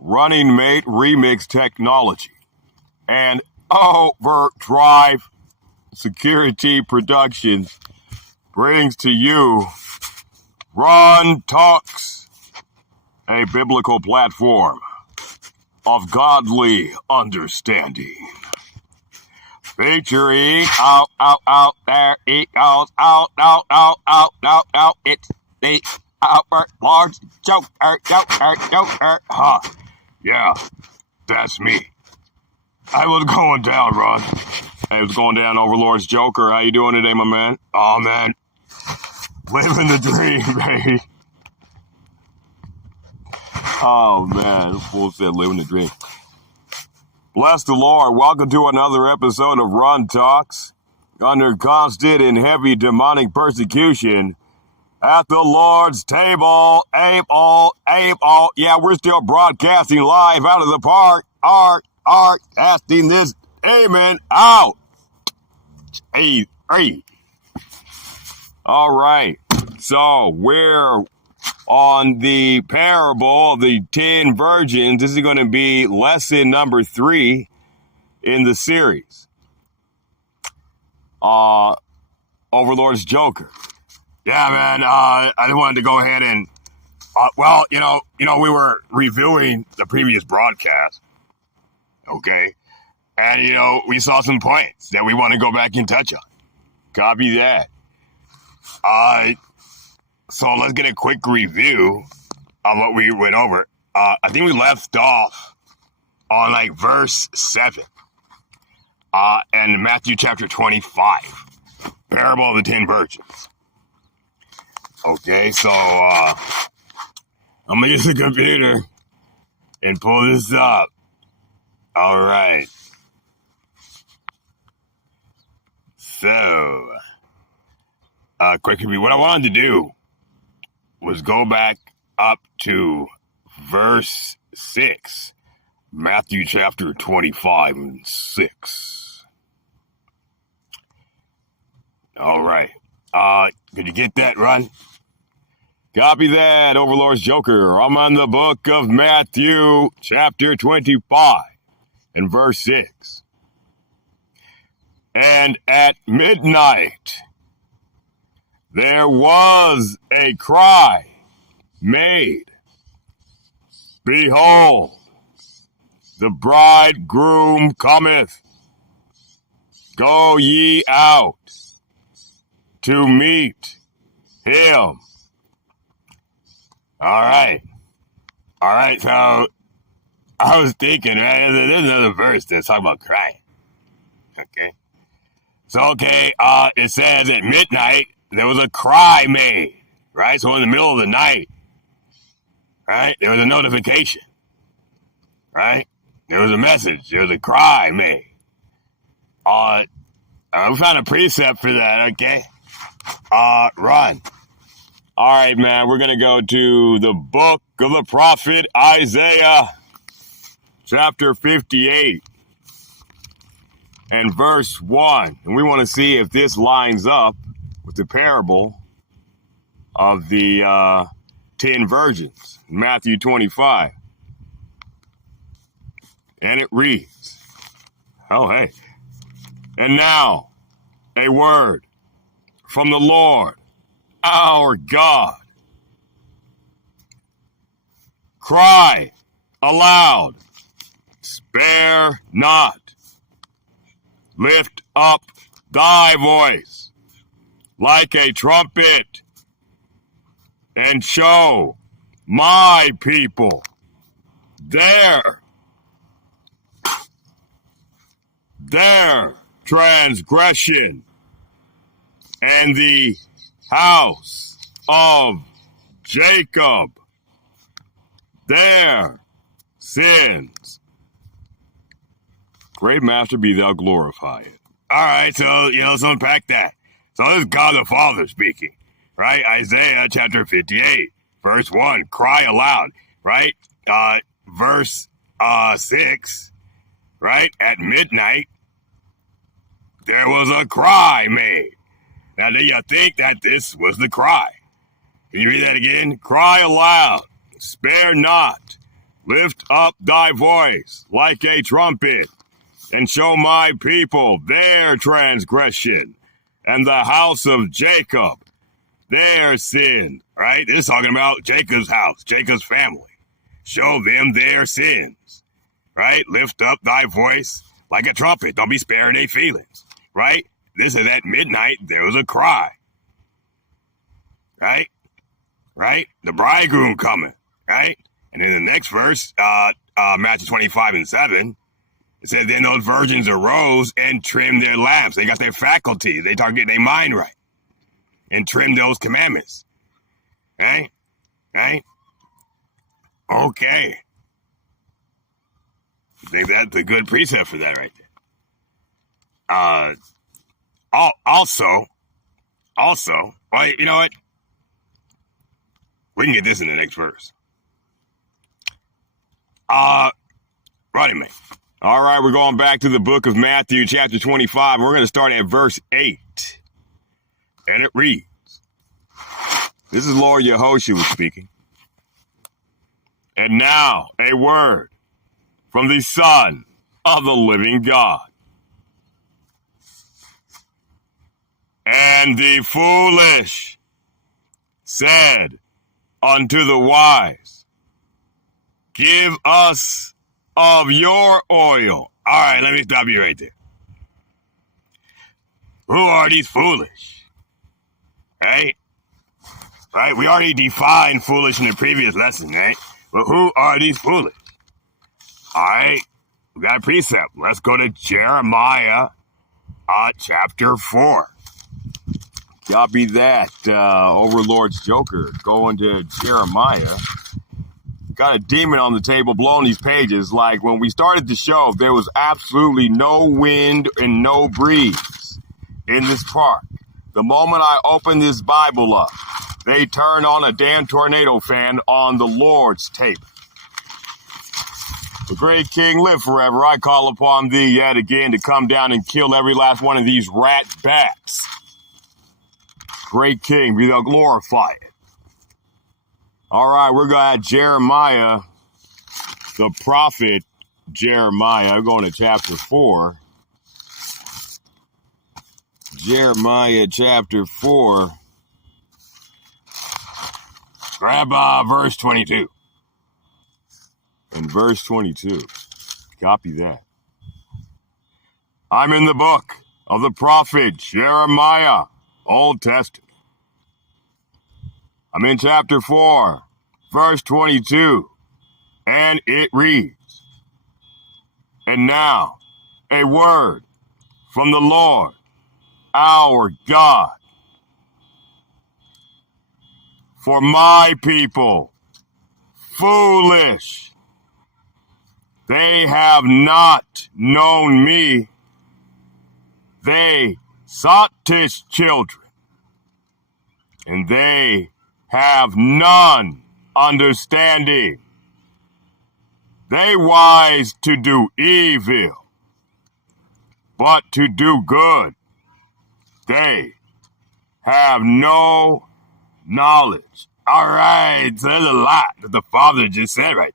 Running Mate Remix Technology, and Overdrive Security Productions brings to you Runn Talks, a biblical platform of godly understanding. Featuring out there, it goes out, it's the Overlord's Joker. Huh. Yeah, that's me. I was going down, Ron. I was going down, Overlord's Joker. How you doing today, my man? Oh, man. Living the dream, baby. Oh, man. The fool said living the dream. Bless the Lord. Welcome to another episode of Runn Talks. Under constant and heavy demonic persecution at the Lord's table. Able. Yeah, we're still broadcasting live out of the park. Casting this amen out. Hey. All right. So we're on the parable of the 10 virgins. This is going to be lesson number 3 in the series. Overlord's Joker. Yeah, man. I just wanted to go ahead and, we were reviewing the previous broadcast. Okay. And, we saw some points that we want to go back and touch on. Copy that. So let's get a quick review of what we went over. I think we left off on verse 7. And Matthew chapter 25. Parable of the 10 virgins. Okay, so I'm going to use the computer and pull this up. All right. So, quick review. What I wanted to do was go back up to verse 6. Matthew chapter 25 and 6. All right. Could you get that, Runn? Copy that, Overlord's Joker. I'm on the book of Matthew chapter 25 and verse 6. And at midnight, there was a cry made, Behold, the bridegroom cometh. Go ye out to meet him. All right, so I was thinking, right, there's another verse that's talking about crying. Okay. So, it says at midnight, there was a cry made, right? So in the middle of the night, right, there was a notification, right? There was a message. There was a cry made. We found a precept for that, okay? Runn. All right, man, we're going to go to the book of the prophet Isaiah, chapter 58, and verse 1. And we want to see if this lines up with the parable of the 10 virgins, Matthew 25. And it reads, and now a word from the Lord, our God. Cry aloud, spare not. Lift up thy voice like a trumpet, and show my people their transgression, and the house of Jacob their sins. Great Master, be thou glorified. All right, so, let's unpack that. So this is God the Father speaking, right? Isaiah chapter 58, verse 1, cry aloud, right? Verse 6, right? At midnight, there was a cry made. Now, do you think that this was the cry? Can you read that again? Cry aloud, spare not. Lift up thy voice like a trumpet, and show my people their transgression, and the house of Jacob their sin. Right? This is talking about Jacob's house, Jacob's family. Show them their sins. Right? Lift up thy voice like a trumpet. Don't be sparing their feelings. Right? This is at midnight, there was a cry. Right? Right? The bridegroom coming. Right? And in the next verse, Matthew 25:7, it says, then those virgins arose and trimmed their lamps. They got their faculty. They start getting their mind right. And trimmed those commandments. Right? Right? Okay. I think that's a good precept for that right there. Also, well, you know what? We can get this in the next verse. Running man. All right, we're going back to the book of Matthew, chapter 25. We're going to start at verse 8. And it reads, this is Lord Yehoshua speaking. And now a word from the Son of the living God. And the foolish said unto the wise, give us of your oil. All right, let me stop you right there. Who are these foolish? Right? Right? We already defined foolish in the previous lesson, right? But who are these foolish? All right, we got a precept. Let's go to Jeremiah chapter 4. Copy that, Overlord's Joker. Going to Jeremiah. Got a demon on the table blowing these pages. Like when we started the show, there was absolutely no wind and no breeze in this park. The moment I open this Bible up, they turn on a damn tornado fan on the Lord's tape. The great King, live forever. I call upon thee yet again to come down and kill every last one of these rat bats. Great King, be thou glorified. All right, we're going to Jeremiah, the prophet Jeremiah, going to chapter 4. Jeremiah chapter 4. Grab verse 22. In verse 22. Copy that. I'm in the book of the prophet Jeremiah, Old Testament. I'm in chapter 4, verse 22, and it reads, and now a word from the Lord, our God, for my people, foolish, they have not known me, they sottish children, and they have none understanding. They wise to do evil, but to do good, they have no knowledge. All right, so there's a lot that the Father just said right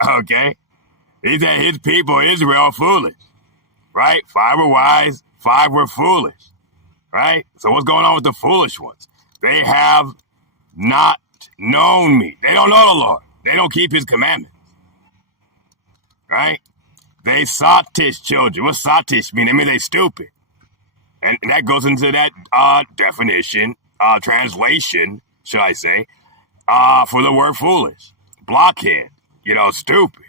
there. Okay? He said his people, Israel, are foolish. Right? 5 were wise, 5 were foolish. Right? So what's going on with the foolish ones? They have not known me. They don't know the Lord. They don't keep his commandments. Right? They sottish children. What sottish mean? I mean, they stupid. And that goes into that definition, translation, should I say, for the word foolish. Blockhead. Stupid.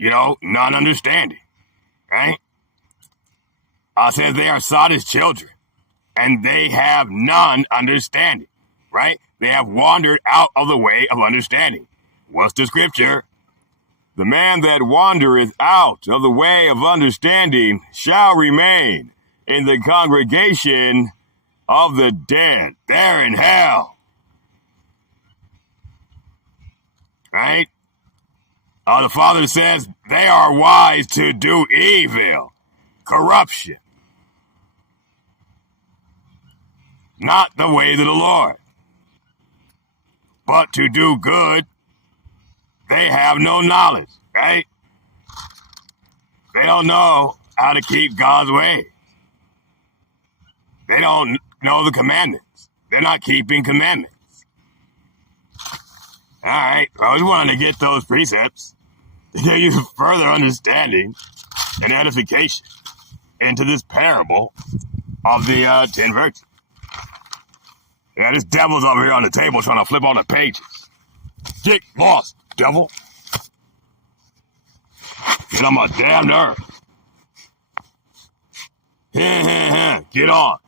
Non-understanding. Right? Says they are sottish children. And they have none understanding, right? They have wandered out of the way of understanding. What's the scripture? The man that wandereth out of the way of understanding shall remain in the congregation of the dead. They're in hell. Right? The Father says they are wise to do evil, corruption. Not the ways of the Lord. but to do good, they have no knowledge, right? They don't know how to keep God's way. They don't know the commandments. They're not keeping commandments. All right, so I just wanted to get those precepts to give you further understanding and edification into this parable of the 10 virtues. Yeah, this devil's over here on the table trying to flip all the pages. Get lost, devil. Get on my damn nerve. Get on.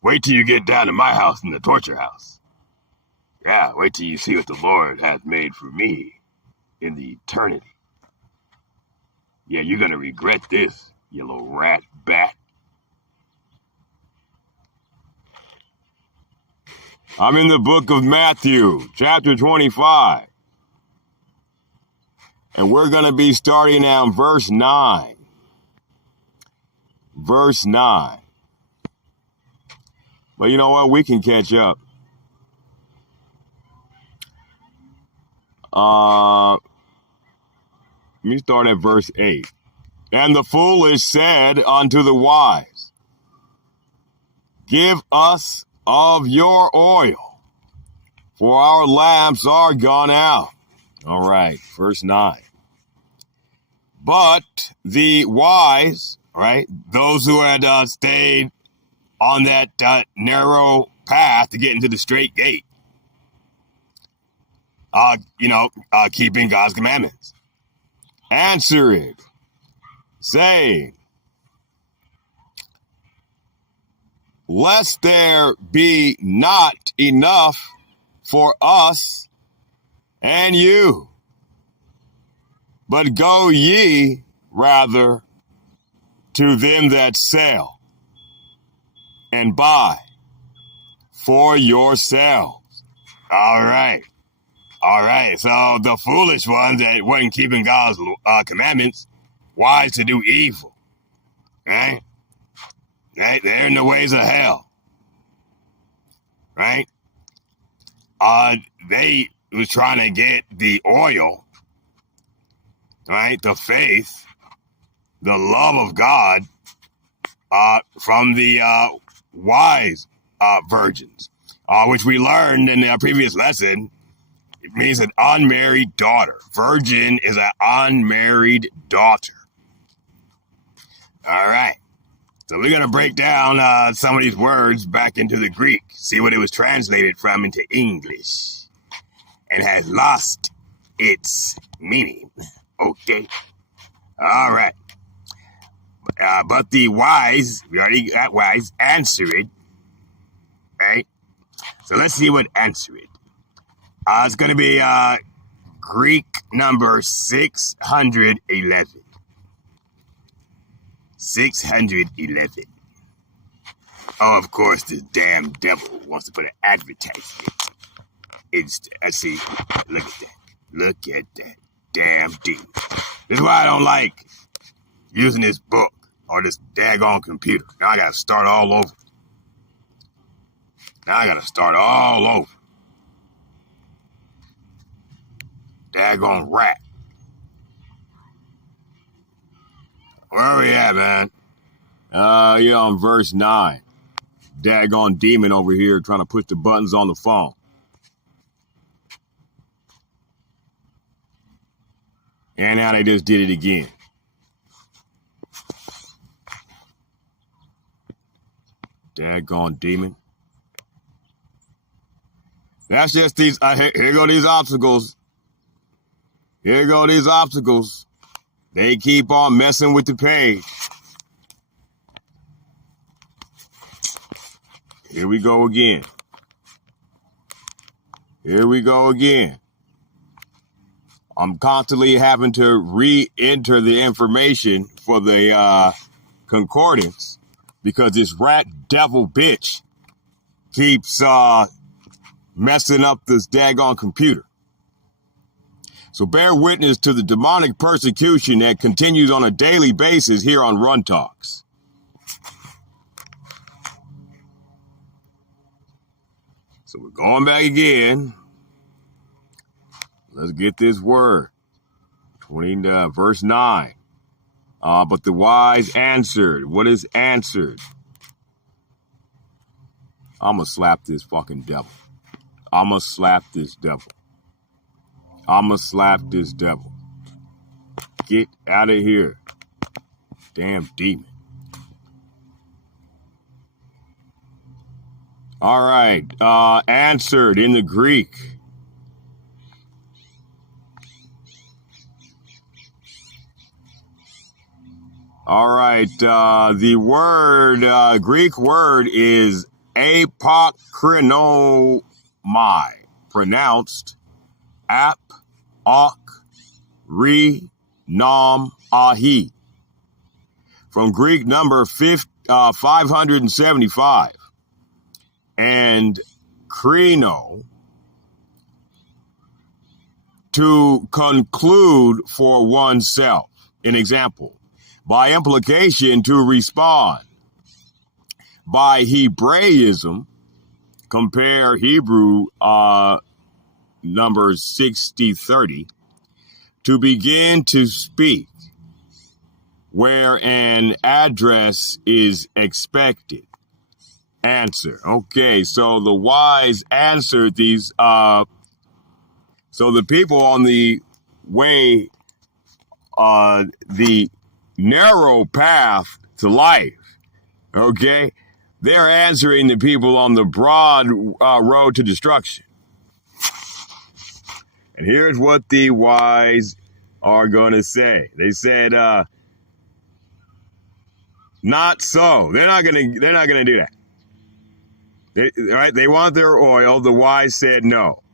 Wait till you get down to my house in the torture house. Yeah, wait till you see what the Lord has made for me in the eternity. Yeah, you're gonna regret this, you little rat bat. I'm in the book of Matthew, chapter 25. And we're going to be starting on verse 9. Verse 9. Well, you know what? We can catch up. Let me start at verse 8. And the foolish said unto the wise, give us of your oil, for our lamps are gone out. All right, verse 9. But the wise, right, those who had stayed on that narrow path to get into the straight gate, keeping God's commandments, answered, saying, lest there be not enough for us and you, but go ye rather to them that sell and buy for yourselves. All right. So the foolish ones that wasn't keeping God's commandments, wise to do evil, right? They're in the ways of hell, right? They was trying to get the oil, right? The faith, the love of God, from the wise virgins, which we learned in the previous lesson. It means an unmarried daughter. Virgin is an unmarried daughter. All right. So we're going to break down some of these words back into the Greek, see what it was translated from into English, and has lost its meaning. Okay. All right. But the wise, we already got wise, answered, right? So let's see what answered. It's going to be Greek number 611. 611. Oh, of course, the damn devil wants to put an advertisement. Let's see. Look at that. Look at that. Damn demon. This is why I don't like using this book or this daggone computer. Now I got to start all over. Daggone rat. Where are we at, man? You're on verse 9. Daggone demon over here trying to push the buttons on the phone. And now they just did it again. Daggone demon. That's just these, here go these obstacles. Here go these obstacles. They keep on messing with the page. Here we go again. I'm constantly having to re-enter the information for the concordance because this rat devil bitch keeps messing up this daggone computer. So bear witness to the demonic persecution that continues on a daily basis here on Run Talks. So we're going back again. Let's get this word. Verse 9. But the wise answered. What is answered? I'm going to slap this fucking devil. I'm going to slap this devil. I'm going to slap this devil. Get out of here. Damn demon. All right. Answered in the Greek. All right. The word, Greek word is apokrinomai, pronounced ap, ok, re, nom, ahi. From Greek number 575. And krino, to conclude for oneself. An example. By implication, to respond. By Hebraism, compare Hebrew number 6030, to begin to speak, where an address is expected. Answer. Okay, so the wise answered these. So the people on the way, the narrow path to life, okay, they're answering the people on the broad road to destruction. And here's what the wise are going to say. They said, not so. They're not going to do that. They want their oil. The wise said no.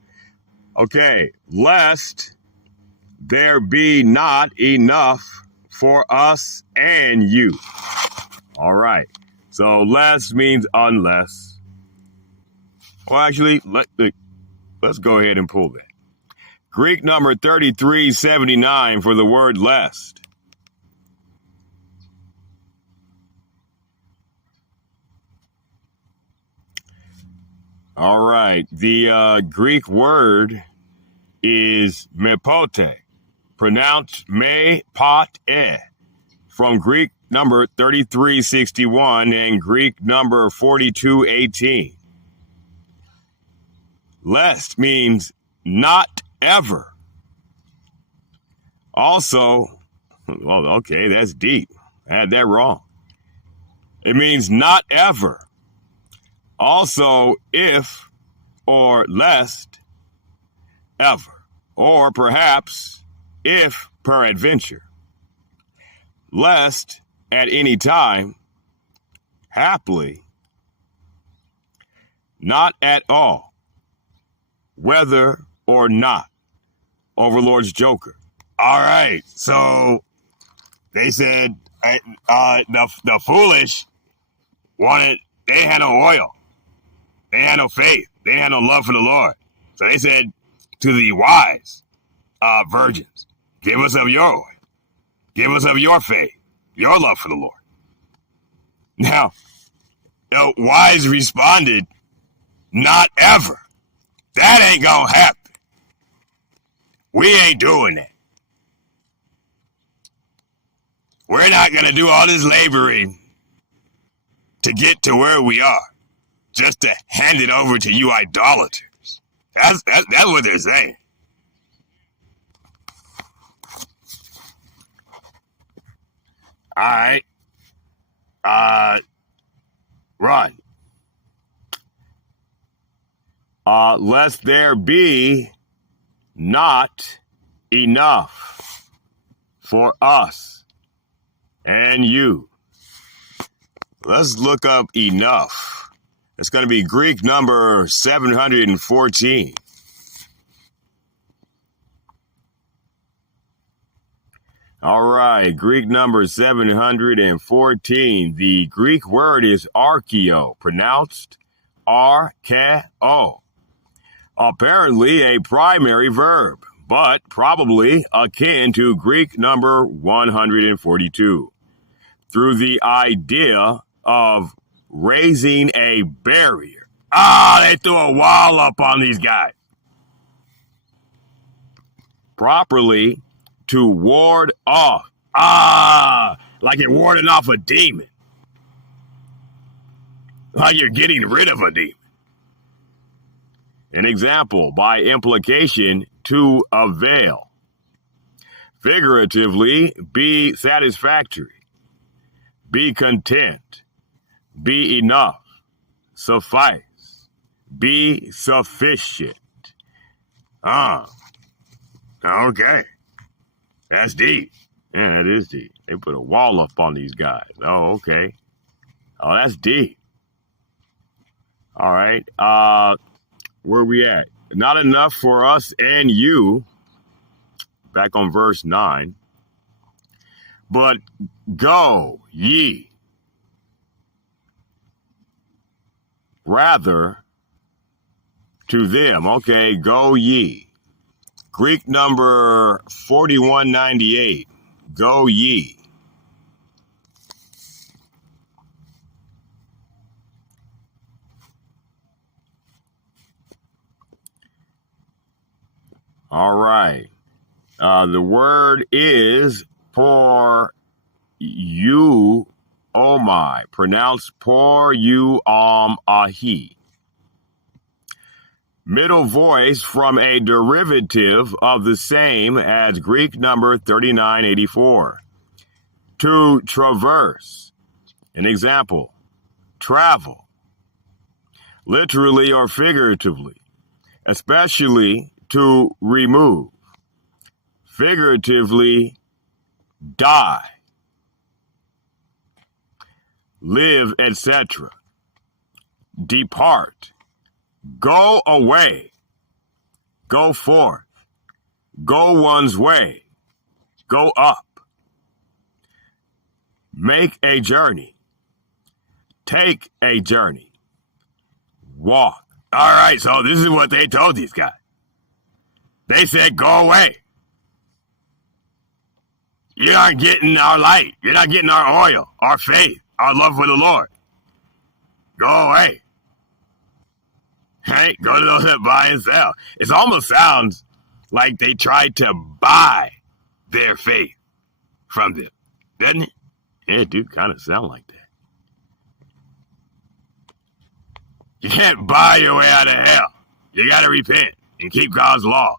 Okay, lest there be not enough for us and you. All right. So less means unless. Well, actually, let's go ahead and pull that. Greek number 3379 for the word lest. All right. The Greek word is mepote, pronounced me pot e, from Greek number 3361 and Greek number 4218. Lest means not ever. Also, well, okay, that's deep. I had that wrong. It means not ever. Also, if or lest ever, or perhaps if peradventure. Lest at any time, haply, not at all, whether or not. Overlord's Joker. All right, so they said the foolish wanted, they had no oil. They had no faith. They had no love for the Lord. So they said to the wise virgins, give us of your oil. Give us of your faith, your love for the Lord. Now, the wise responded, not ever. That ain't gonna happen. We ain't doing that. We're not gonna do all this laboring to get to where we are, just to hand it over to you idolaters. That's what they're saying. All right. Run. Lest there be not enough for us and you. Let's look up enough. It's going to be Greek number 714. All right, Greek number 714. The Greek word is archeo, pronounced R-K-O. Apparently a primary verb, but probably akin to Greek number 142. Through the idea of raising a barrier. They threw a wall up on these guys. Properly, to ward off. Like you're warding off a demon. Like you're getting rid of a demon. An example, by implication, to avail. Figuratively, be satisfactory. Be content. Be enough. Suffice. Be sufficient. Okay. That's deep. Yeah, that is deep. They put a wall up on these guys. Oh, okay. Oh, that's deep. All right. Where we at? Not enough for us and you. Back on verse 9. But go ye. Rather to them. Okay, go ye. Greek number 4198. Go ye. All right. The word is por you, oh my. Pronounced por you, ahi. Middle voice from a derivative of the same as Greek number 3984. To traverse. An example, travel. Literally or figuratively. Especially to remove. Figuratively, die. Live, etc. Depart. Go away. Go forth. Go one's way. Go up. Make a journey. Take a journey. Walk. All right, so this is what they told these guys. They said, go away. You aren't getting our light. You're not getting our oil, our faith, our love for the Lord. Go away. Hey, go to those that buy and sell. It almost sounds like they tried to buy their faith from them, doesn't it? Yeah, it do kind of sound like that. You can't buy your way out of hell. You got to repent and keep God's laws.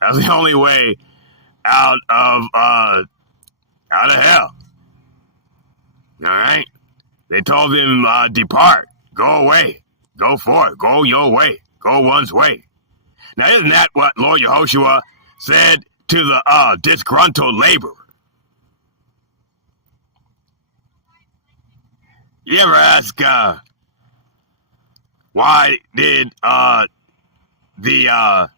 That's the only way out of hell. All right? They told him, depart, go away, go forth, go your way, go one's way. Now, isn't that what Lord Yehoshua said to the disgruntled laborer? You ever ask, why did what do you call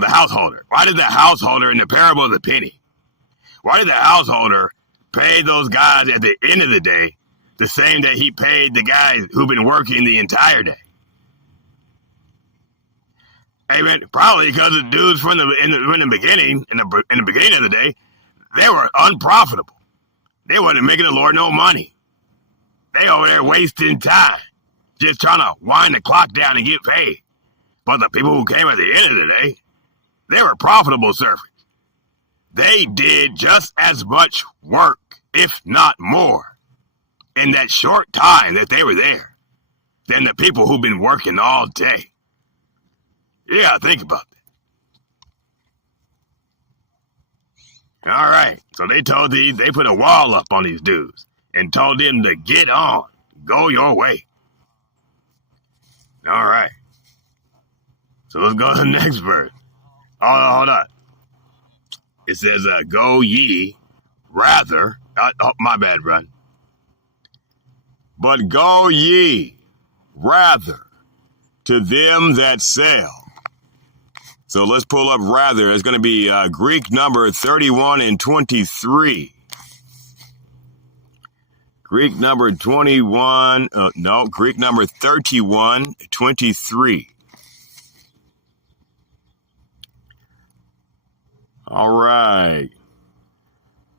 the householder? Why did the householder in the parable of the penny? Why did the householder pay those guys at the end of the day the same that he paid the guys who've been working the entire day? Amen. Probably because the dudes from the beginning of the day, they were unprofitable. They wasn't making the Lord no money. They over there wasting time, just trying to wind the clock down and get paid. But the people who came at the end of the day, they were profitable servants. They did just as much work, if not more, in that short time that they were there than the people who've been working all day. Yeah, think about that. All right, so they put a wall up on these dudes and told them to get on, go your way. All right. So let's go to the next verse. Hold on. It says, go ye rather. My bad, Runn. But go ye rather to them that sell. So let's pull up rather. It's going to be Greek number 31 and 23. Greek number 21. Greek number 31, 23. All right.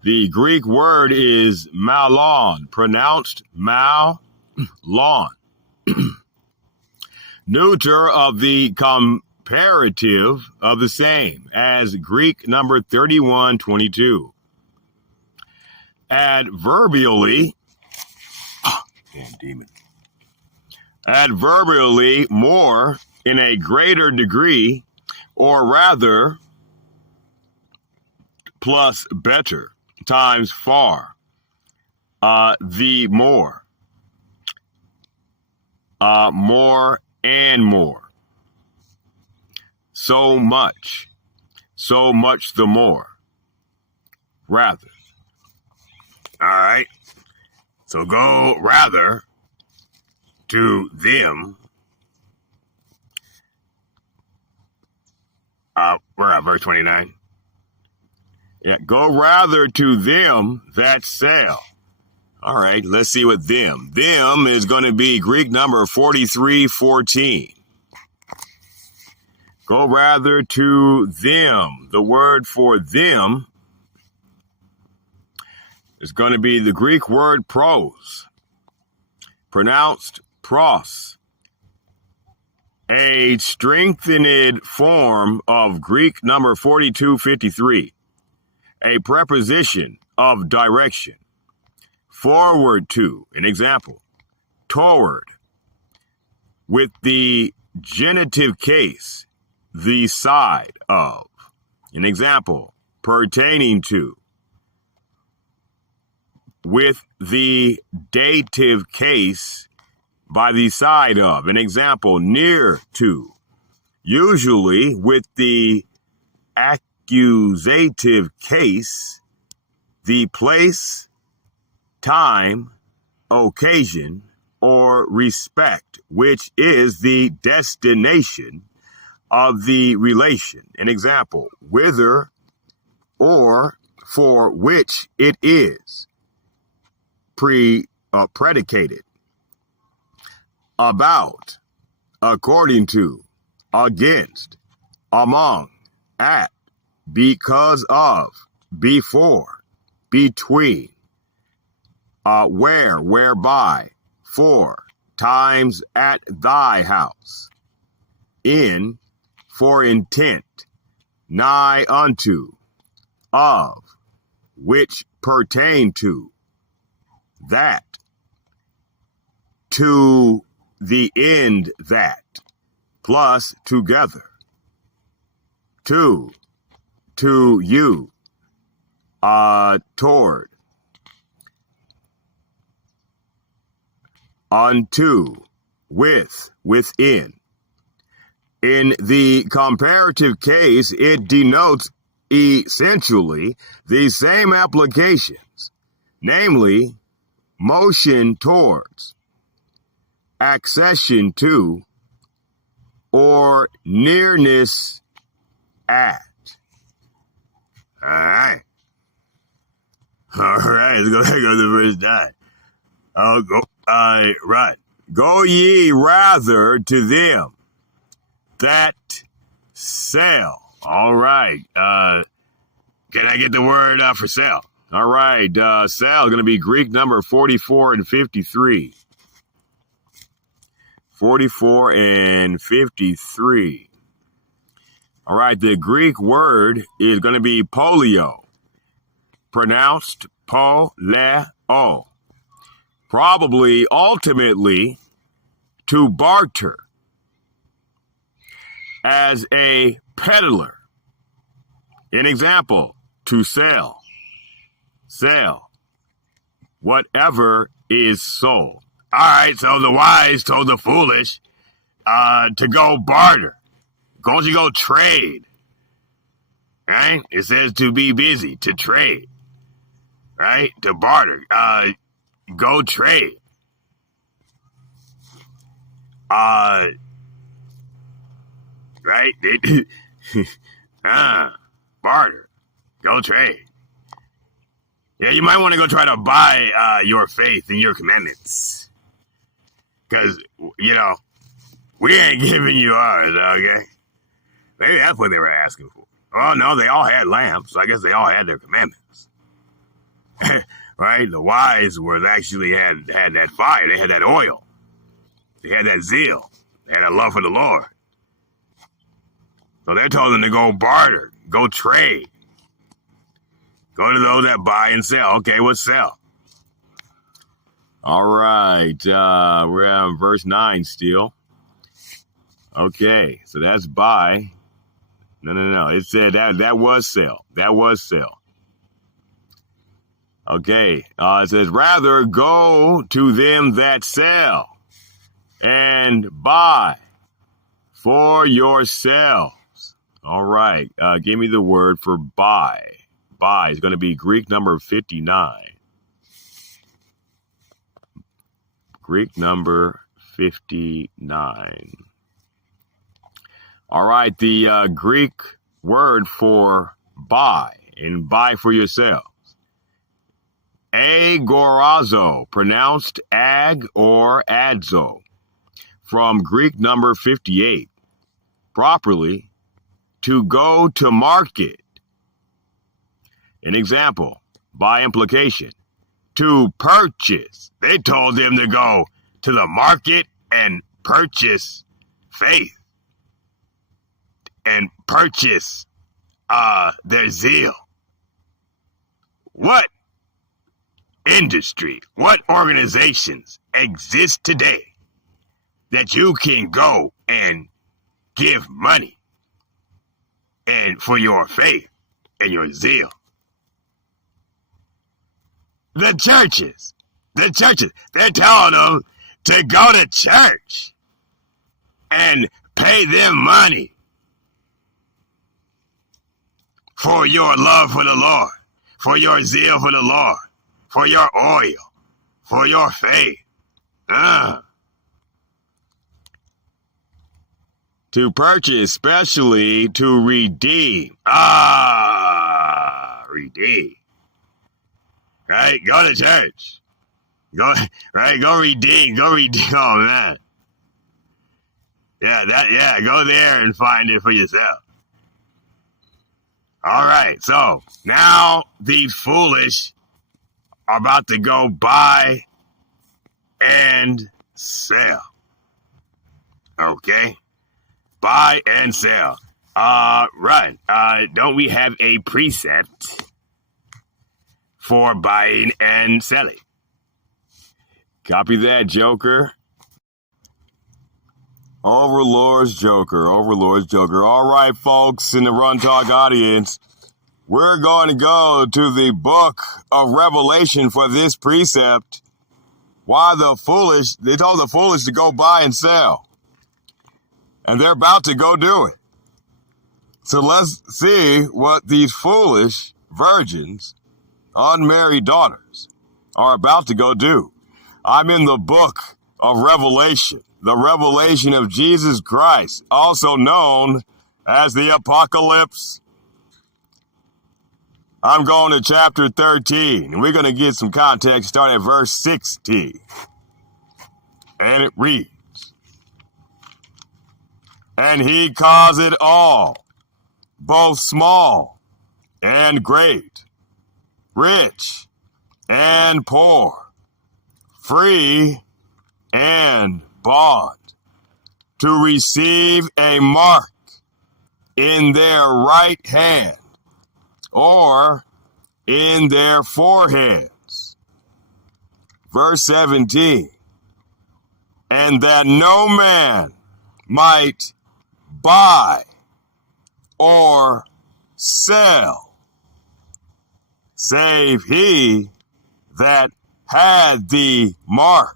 The Greek word is malon, pronounced malon. Neuter of the comparative of the same as Greek number 3122. Adverbially, damn demon. Adverbially, more, in a greater degree, or rather, plus better, times far, the more, more and more, so much the more, rather. All right, so go rather to them. We're at verse 29. Yeah, go rather to them that sell. All right, let's see what them. Them is going to be Greek number 4314. Go rather to them. The word for them is going to be the Greek word pros, pronounced pros, a strengthened form of Greek number 4253, a preposition of direction. Forward to, an example, toward, with the genitive case, the side of, an example, pertaining to, with the dative case, by the side of, an example, near to, usually with the accusative case, the place, time, occasion, or respect, which is the destination of the relation. An example, whither or for which it is predicated. About, according to, against, among, at, because of, before, between, where, whereby, for, times at thy house, in, for intent, nigh unto, of, which pertain to, that, to the end that, plus together, to you, toward, unto, with, within. In the comparative case, it denotes essentially the same applications, namely motion towards, accession to, or nearness at. All right. All right, let's go to verse 9. Right. Go ye rather to them that sell. All right. Can I get the word for sell? All right. Sell is going to be Greek number 44 and 53. 44 and 53. All right. The Greek word is going to be polio, pronounced poleo. Probably ultimately to barter, as a peddler. An example, to sell. Sell. Whatever is sold. All right, so the wise told the foolish to go barter. Don't you go trade. Right? It says to be busy, to trade. Right? To barter. Go trade. Right? Barter. Go trade. Yeah, you might want to go try to buy your faith and your commandments. Because, we ain't giving you ours, okay? Maybe that's what they were asking for. Oh, no, they all had lambs, so I guess they all had their commandments. Right? The wise were actually had that fire. They had that oil. They had that zeal. They had a love for the Lord. So they told them to go barter, go trade. Go to those that buy and sell. Okay, what sell? All right. We're on verse 9 still. Okay, so that's buy. No. It said that was sell. That was sell. Okay. It says, rather go to them that sell and buy for yourselves. All right. Give me the word for buy. Buy is going to be Greek number 59. Greek number 59. All right. The Greek word for buy and buy for yourselves. Agorazo, pronounced ag or adzo, from Greek number 58. Properly, to go to market. An example, by implication, to purchase. They told them to go to the market and purchase faith and purchase their zeal. What industry, what organizations exist today that you can go and give money and for your faith and your zeal? The churches, they're telling them to go to church and pay them money for your love for the Lord, for your zeal for the Lord, for your oil, for your faith. To purchase, especially to redeem. Redeem. Right? Go to church. Go redeem. Go redeem. Oh, man. Yeah, go there and find it for yourself. All right, so now the foolish are about to go buy and sell. Okay? Buy and sell. Run. Don't we have a precept for buying and selling? Copy that, Joker. Overlord's Joker. All right, folks in the Run Talk audience, we're going to go to the book of Revelation for this precept. Why they told the foolish to go buy and sell. And they're about to go do it. So let's see what these foolish virgins, unmarried daughters, are about to go do. I'm in the book of Revelation, the revelation of Jesus Christ, also known as the Apocalypse. I'm going to chapter 13, and we're going to get some context starting at verse 16. And it reads, and he caused it all, both small and great, rich and poor, free and bond, to receive a mark in their right hand or in their foreheads. Verse 17, and that no man might buy or sell, save he that had the mark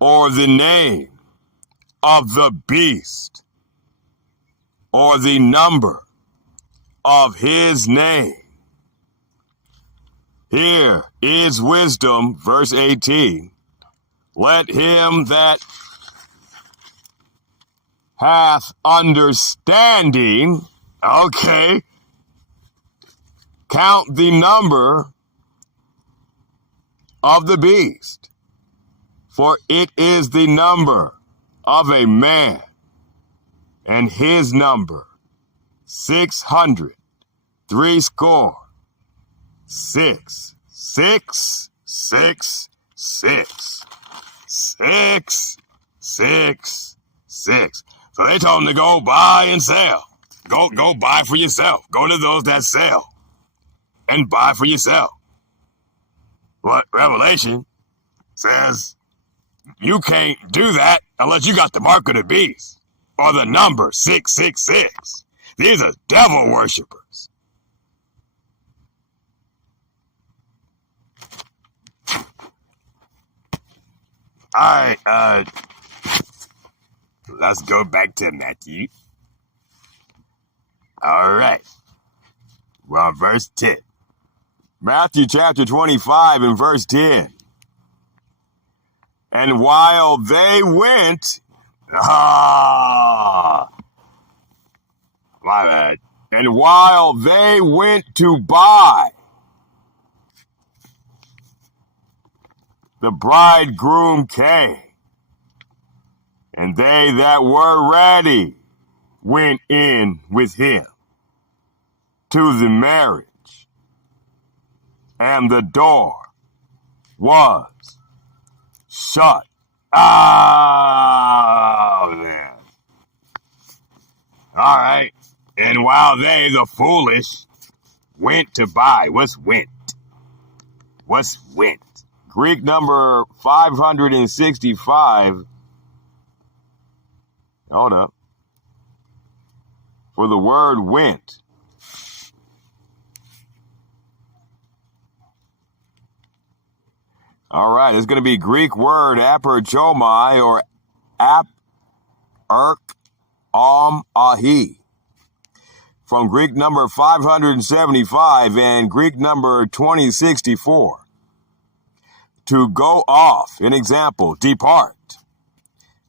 or the name of the beast or the number of his name. Here is wisdom, verse 18. Let him that hath understanding, count the number of the beast, for it is the number of a man, and his number 600, 60 6, 6, 6, 6, 6, 6, 6. So they told him to go buy and sell. Go buy for yourself. Go to those that sell and buy for yourself. But Revelation says you can't do that unless you got the mark of the beast or the number 666. These are devil worshipers. All right, let's go back to Matthew. All right, we're on verse 10. Matthew chapter 25 and verse 10. And while they went, my bad. And while they went to buy, the bridegroom came, and they that were ready went in with him to the marriage, and the door was shut. Oh, man. All right. And while they, the foolish, went to buy. What's went? What's went? Greek number 565. Hold up. For the word went. All right, it's going to be Greek word aperchomai or ahi. From Greek number 575 and Greek number 2064. To go off, an example, depart.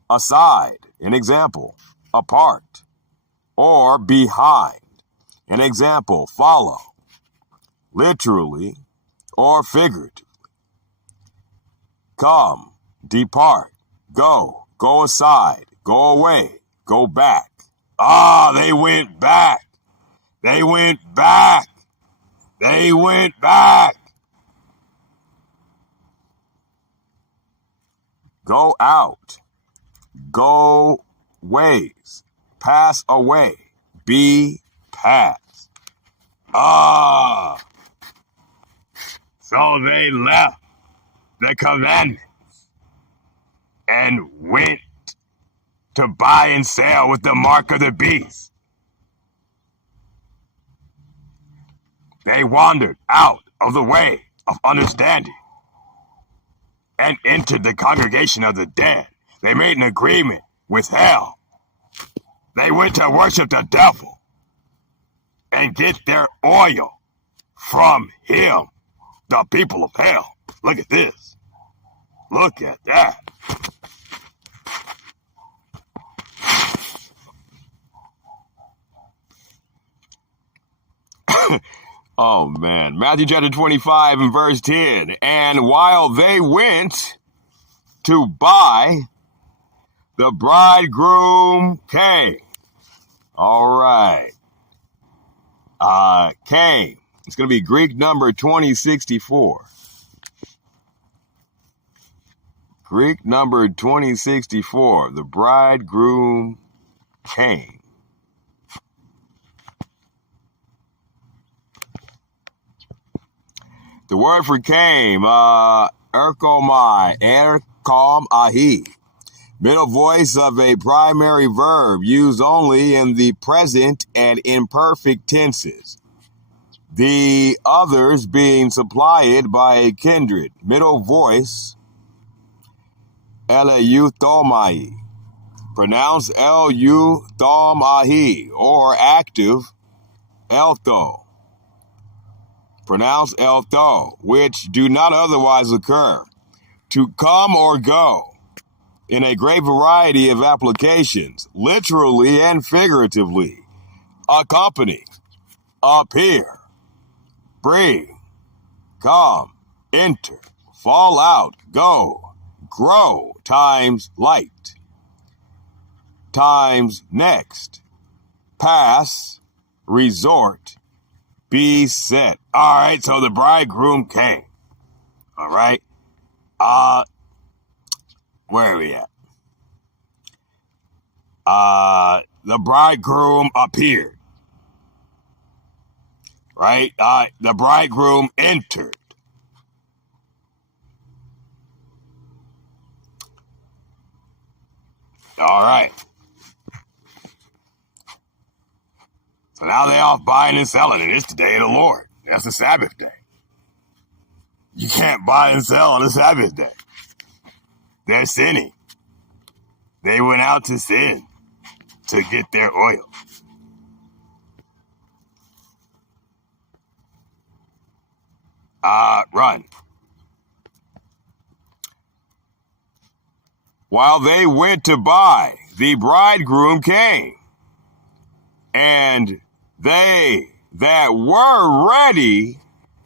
Aside, an example, apart. Or behind, an example, follow. Literally or figuratively. Come, depart, go aside, go away, go back. They went back. They went back. They went back. Go out, go ways, pass away, be past. So they left the commandments and went to buy and sell with the mark of the beast. They wandered out of the way of understanding and entered the congregation of the dead. They made an agreement with hell. They went to worship the devil and get their oil from him, the people of hell. Look at this. Look at that. Oh, man. Matthew chapter 25 and verse 10. And while they went to buy, the bridegroom came. All right. Came. It's going to be Greek number 2064. Greek number 2064. The bridegroom came. The word for came, erkom ahi. Middle voice of a primary verb used only in the present and imperfect tenses. The others being supplied by a kindred. Middle voice, eleuthomai. Pronounced eleuthomai, or active, eltho. Pronounced eltho, which do not otherwise occur. To come or go. In a great variety of applications, literally and figuratively. Accompany, appear, bring, come, enter, fall out, go, grow, times light, times next, pass, resort, be set. All right, so the bridegroom came. All right. Where are we at? The bridegroom appeared. Right? The bridegroom entered. All right. So now they off buying and selling, and it's the day of the Lord. That's the Sabbath day. You can't buy and sell on the Sabbath day. They're sinning. They went out to sin to get their oil. Run. While they went to buy, the bridegroom came, and they that were ready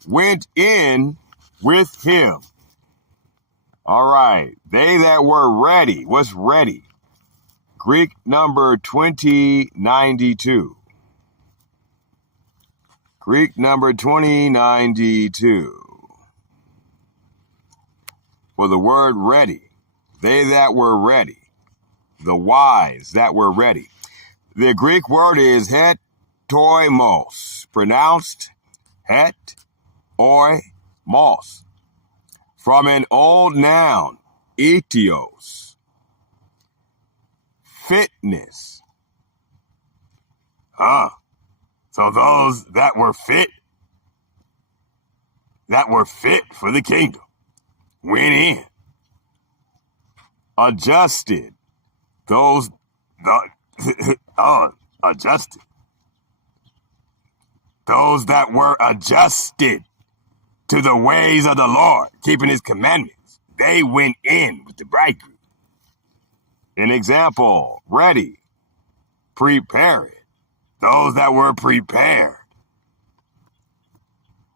went in with him. All right, they that were ready. What's ready? Greek number 2092. Greek number 2092. For the word ready. They that were ready. The wise that were ready. The Greek word is hetoimos, pronounced het-oi-mos. From an old noun, etios, fitness. So those that were fit for the kingdom, went in. Adjusted. Adjusted. Those that were adjusted to the ways of the Lord, keeping his commandments, they went in with the bridegroom. An example, ready, prepared. Those that were prepared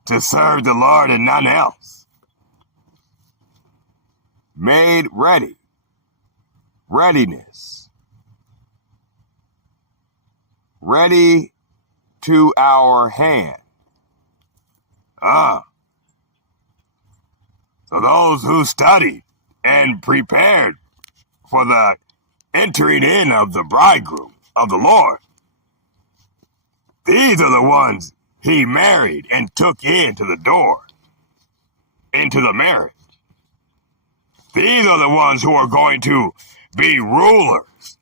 to serve the Lord and none else. Made ready. Readiness. Ready to our hand. So those who studied and prepared for the entering in of the bridegroom of the Lord, these are the ones he married and took into the door, into the marriage. These are the ones who are going to be rulers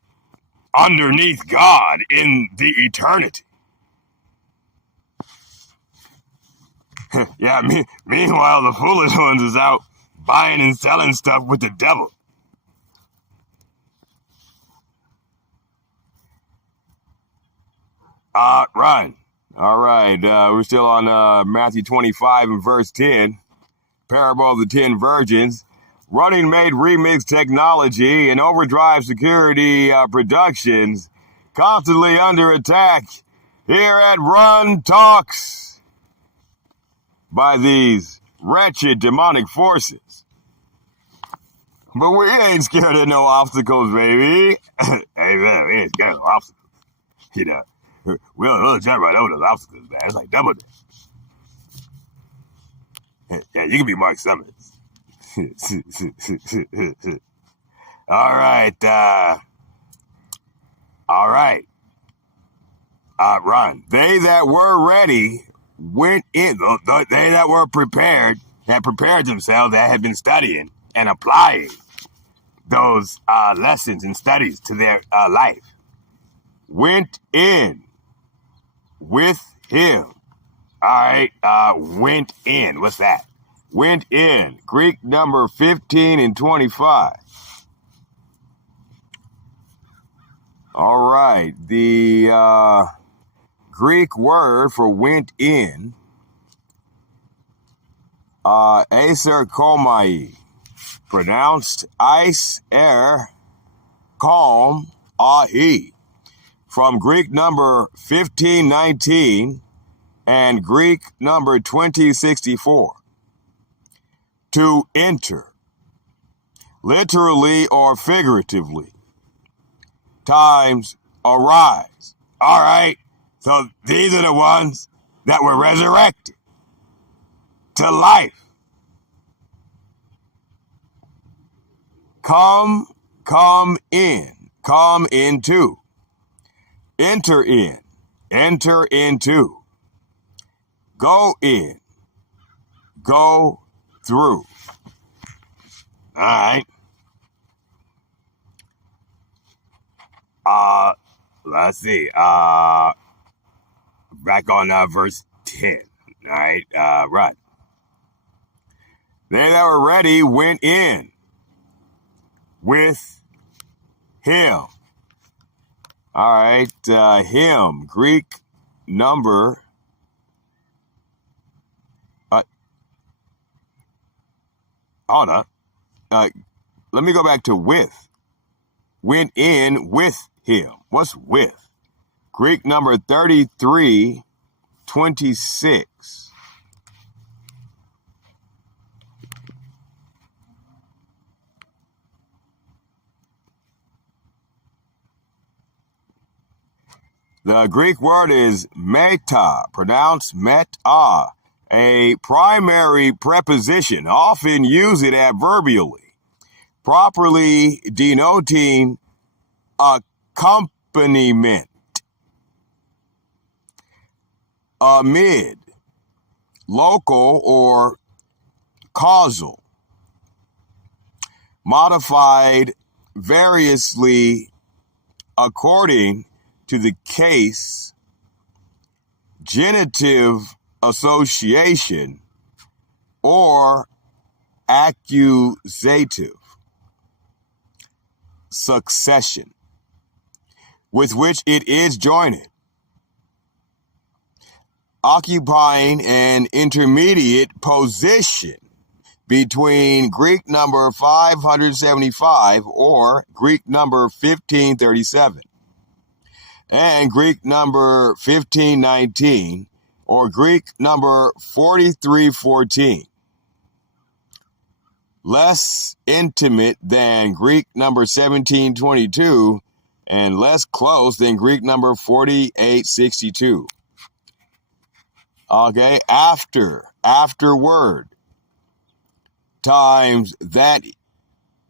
underneath God in the eternity. Yeah, meanwhile, the foolish ones is out buying and selling stuff with the devil. Run. All right, we're still on Matthew 25 and verse 10. Parable of the 10 virgins. Running made remix technology and overdrive security productions constantly under attack here at Runn Talks by these wretched demonic forces. But we ain't scared of no obstacles, baby. Hey, man, we ain't scared of no obstacles. You know, we'll jump right over those obstacles, man. It's like double dip. Yeah, you can be Mark Summers. All right. Run. They that were ready went in. They that were prepared, had prepared themselves, that had been studying and applying those lessons and studies to their life, went in with him. All right. Went in. What's that? Went in. Greek number 15 and 25. All right. The Greek word for went in, aserkomai, pronounced ice, air, calm, ahi, from Greek number 1519 and Greek number 2064. To enter, literally or figuratively, times arise. All right, so these are the ones that were resurrected to life. Come in, come into, enter in, enter into, go in, go through. All right. Let's see. Back on verse 10. All right. Right. They that were ready went in with him. All right. Him, Greek number. Hold on. Let me go back to with. Went in with him. What's with? Greek number 3326. The Greek word is meta, pronounced meta, a primary preposition, often used adverbially, properly denoting accompaniment, amid, local or causal, modified variously according to the case, genitive association, or accusative succession, with which it is joined, occupying an intermediate position between Greek number 575 or Greek number 1537 and Greek number 1519 or Greek number 4314. Less intimate than Greek number 1722 and less close than Greek number 4862. Okay, afterward, times that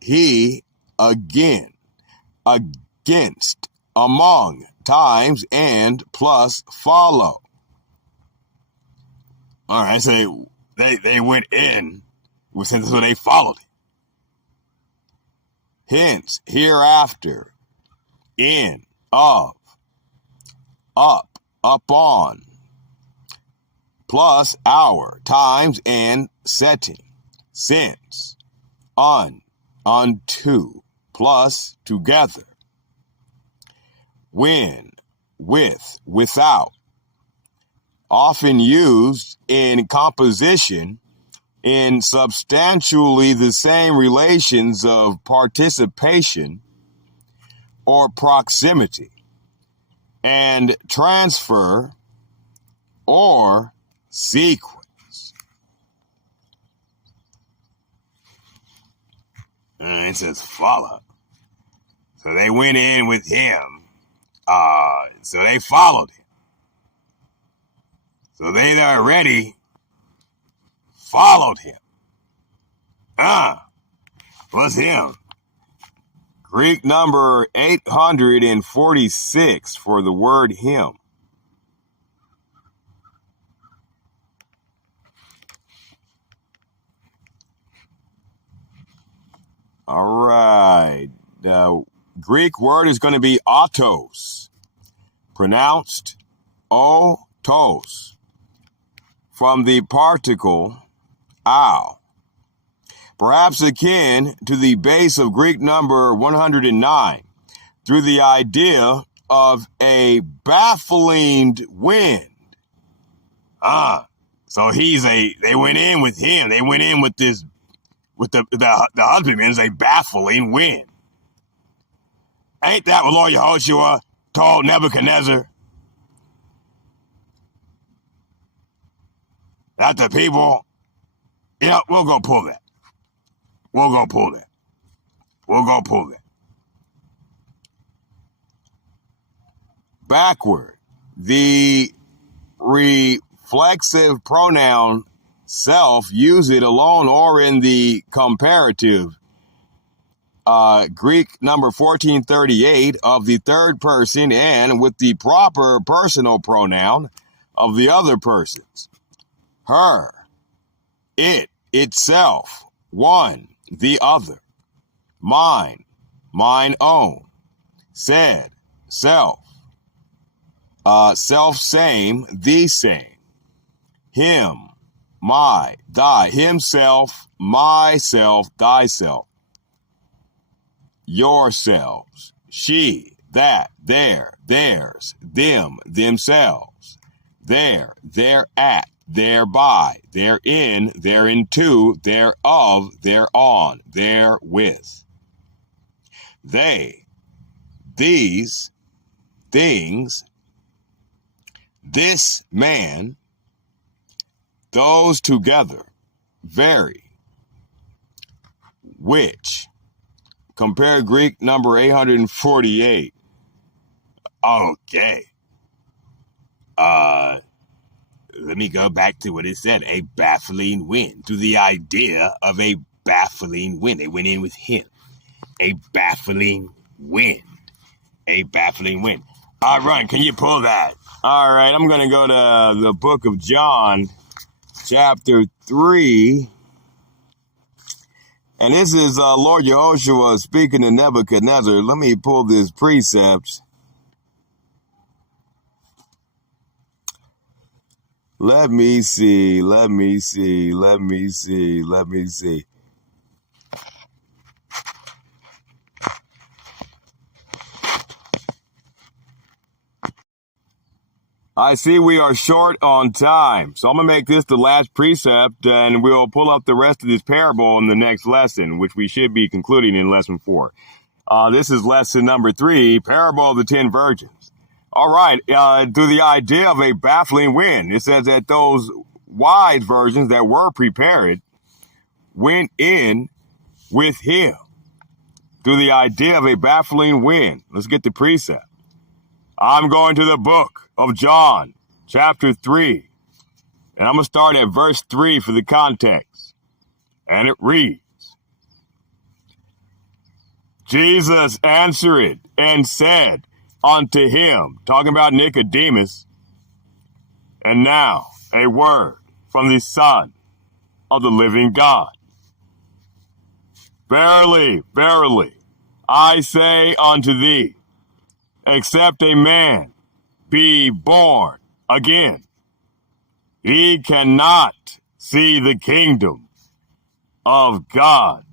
he, again, against, among, times, and plus follow. All right, so they went in, so they followed it. Hence, hereafter, in, of, up, upon, plus our, times, and setting, since, unto, plus together, when, with, without, often used in composition in substantially the same relations of participation or proximity, and transfer or sequence. It says follow. So they went in with him. So they followed him. So they that are ready followed him. What's him? Greek number 846 for the word him. All right. The Greek word is going to be autos, pronounced o-tos, from the particle ao, perhaps akin to the base of Greek number 109, through the idea of a baffling wind. So they went in with him. They went in with this, with the husbandman is a baffling wind. Ain't that what Lord Yehoshua told Nebuchadnezzar? That the people, we'll go pull that. We'll go pull that. We'll go pull that. Backward, the flexive pronoun self, use it alone or in the comparative. Greek number 1438 of the third person and with the proper personal pronoun of the other persons. Her, it, itself, one, the other. Mine, mine own. Said, self. Self same, the same. Him, my, thy, himself, myself, thyself. Yourselves, she, that, their, theirs, them, themselves, there, thereat, thereby, therein, thereinto, thereof, thereon, therewith. They, these, things, this man, those together, very, which. Compare Greek number 848. Okay. Let me go back to what it said. A baffling wind. To the idea of a baffling wind. They went in with him. A baffling wind. A baffling wind. All right, Run, can you pull that? All right, I'm going to go to the book of John, chapter 3. And this is Lord Yehoshua speaking to Nebuchadnezzar. Let me pull this precepts. Let me see. I see we are short on time, so I'm going to make this the last precept, and we'll pull up the rest of this parable in the next lesson, which we should be concluding in lesson 4. This is lesson number 3, Parable of the 10 Virgins. All right, to the idea of a baffling wind, it says that those wise virgins that were prepared went in with him. To the idea of a baffling wind. Let's get the precept. I'm going to the book of John, chapter 3. And I'm going to start at verse 3 for the context. And it reads, Jesus answered and said unto him, talking about Nicodemus, and now a word from the Son of the living God. Verily, verily, I say unto thee, except a man be born again, he cannot see the kingdom of God.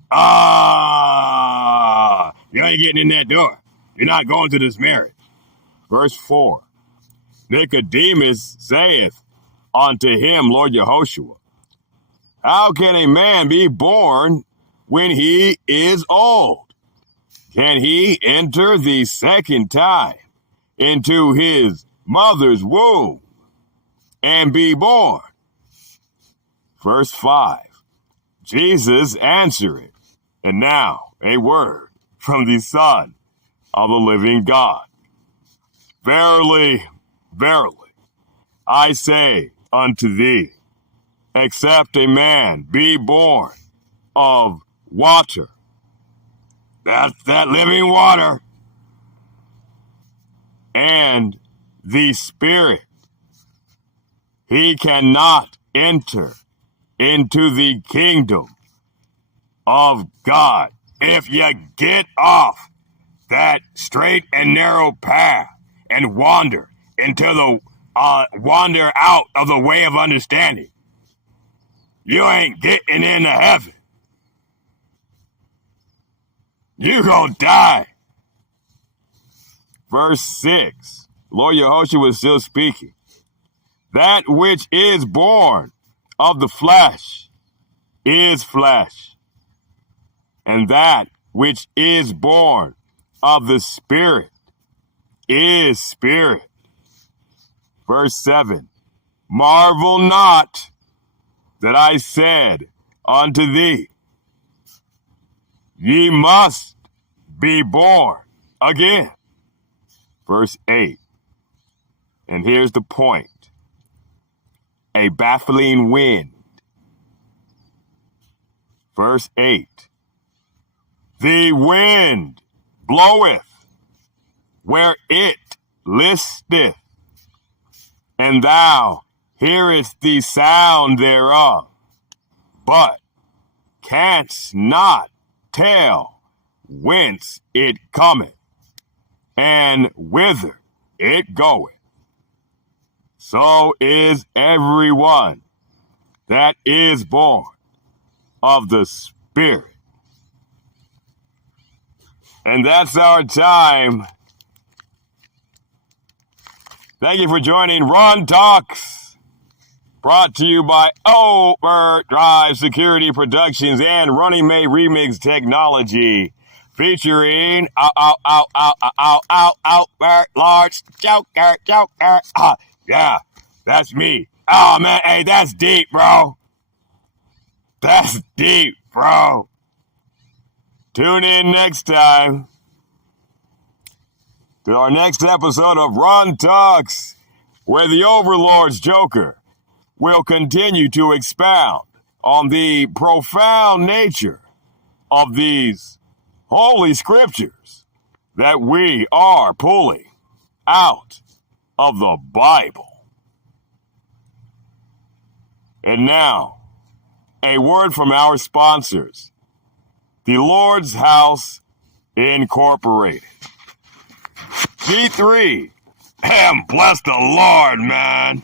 You ain't getting in that door. You're not going to this marriage. Verse 4, Nicodemus saith unto him, Lord Yehoshua, how can a man be born when he is old? Can he enter the second time into his mother's womb and be born? Verse 5, Jesus answered, and now a word from the Son of the living God. Verily, verily, I say unto thee, except a man be born of water, that's that living water, and the Spirit, he cannot enter into the kingdom of God. If you get off that straight and narrow path and wander into the wander out of the way of understanding, you ain't getting into heaven. You gonna die. Verse 6, Lord Yehoshua was still speaking. That which is born of the flesh is flesh, and that which is born of the Spirit is spirit. Verse 7, marvel not that I said unto thee, ye must be born again. Verse 8, and here's the point. a baffling wind. Verse 8. The wind bloweth where it listeth, and thou hearest the sound thereof, but canst not tell whence it cometh, and whither it goeth. So is every one that is born of the Spirit. And that's our time. Thank you for joining Runn Talks, brought to you by Overdrive Security Productions and Running May Remix Technology, featuring Large Joker. Yeah, that's me. Oh, man, hey, that's deep, bro. That's deep, bro. Tune in next time to our next episode of Runn Talks, where the Overlord's Joker will continue to expound on the profound nature of these holy scriptures that we are pulling out of the Bible. And now, a word from our sponsors, the Lord's House Incorporated. G3, and bless the Lord, man.